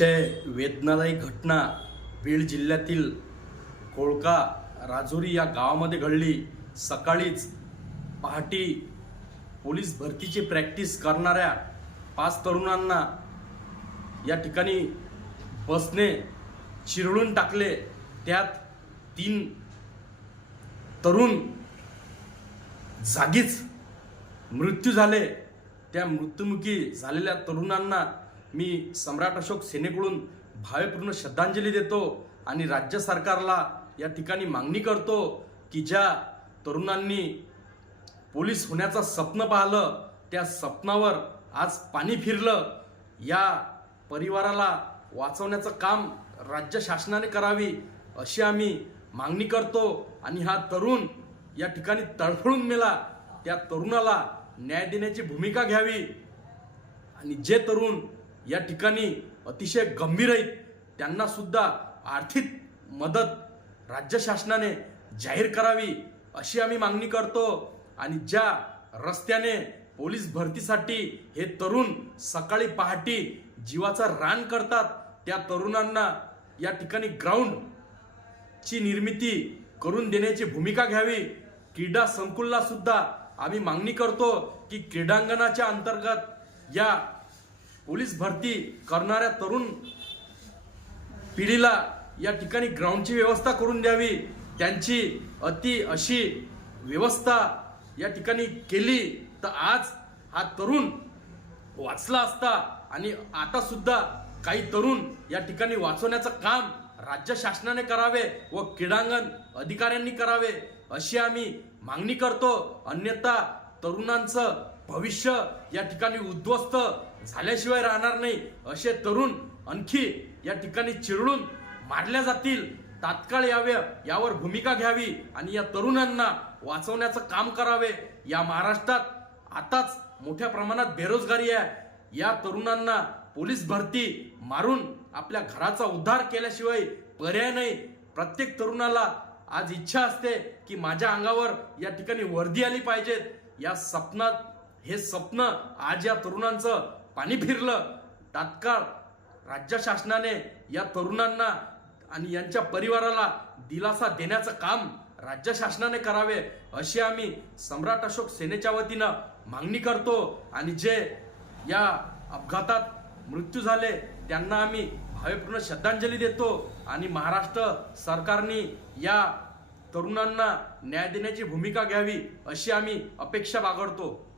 अतिशय वेदनादायी घटना बीड जिल्ह्यातील कोळका राजुरी या गावामध्ये घडली. सकाळीच पहाटी पोलीस भरतीची प्रॅक्टिस करणाऱ्या पाच तरुणांना या ठिकाणी बसने चिरळून टाकले. त्यात तीन तरुण जागीच मृत्यू झाले. त्या मृत्युमुखी झालेल्या तरुणांना मी सम्राट अशोक सेनेकडून भावपूर्ण श्रद्धांजली देतो आणि राज्य सरकारला या ठिकाणी मागणी करतो की ज्या तरुणांनी पोलीस होण्याचं स्वप्न पाहिलं त्या स्वप्नावर आज पाणी फिरलं या परिवाराला वाचवण्याचं काम राज्य शासनाने करावी अशी आम्ही मागणी करतो आणि हा तरुण या ठिकाणी तळफळून मेला. त्या तरुणाला न्याय देण्याची भूमिका घ्यावी आणि जे तरुण या ठिकाणी अतिशय गंभीर आहेत त्यांना सुद्धा आर्थिक मदत राज्य शासनाने जाहीर करावी अशी आम्ही मागणी करतो. आणि ज्या रस्त्याने पोलीस भरतीसाठी हे तरुण सकाळी पहाटी जीवाचा रान करतात त्या तरुणांना या ठिकाणी ग्राउंड ची निर्मिती करून देण्याची भूमिका घ्यावी. क्रीडा संकुलला सुद्धा आम्ही मागणी करतो की क्रीडांगणाच्या अंतर्गत या पोलीस भरती करणाऱ्या तरुण पिढीला या ठिकाणी ग्राउंडची व्यवस्था करून द्यावी. त्यांची अति अशी व्यवस्था या ठिकाणी केली तर आज हा तरुण वाचला असता आणि आता सुद्धा काही तरुण या ठिकाणी वाचवण्याचं काम राज्य शासनाने करावे व क्रीडांगण अधिकाऱ्यांनी करावे अशी आम्ही मागणी करतो. अन्यथा तरुणांचं भविष्य या ठिकाणी उद्ध्वस्त झाल्याशिवाय राहणार नाही असे तरुण आणखी या ठिकाणी चिरडून मारल्या जातील. तात्काळ यावे यावर भूमिका घ्यावी आणि या तरुणांना वाचवण्याचं काम करावे. या महाराष्ट्रात आताच मोठ्या प्रमाणात बेरोजगारी आहे. या तरुणांना पोलीस भरती मारून आपल्या घराचा उद्धार केल्याशिवाय पर्याय नाही. प्रत्येक तरुणाला आज इच्छा असते की माझ्या अंगावर या ठिकाणी वर्दी आली पाहिजेत. या सपनात हे स्वप्न आज या तरुणांचं पाणी फिरलं. तात्काळ राज्य शासनाने या तरुणांना आणि यांच्या परिवाराला दिलासा देण्याचं काम राज्य शासनाने करावे अशी आम्ही सम्राट अशोक सेनेच्या वतीनं मागणी करतो. आणि जे या अपघातात मृत्यू झाले त्यांना आम्ही भावपूर्ण श्रद्धांजली देतो. आणि महाराष्ट्र सरकारने या तरुणांना न्याय देण्याची भूमिका घ्यावी अशी आम्ही अपेक्षा बागडतो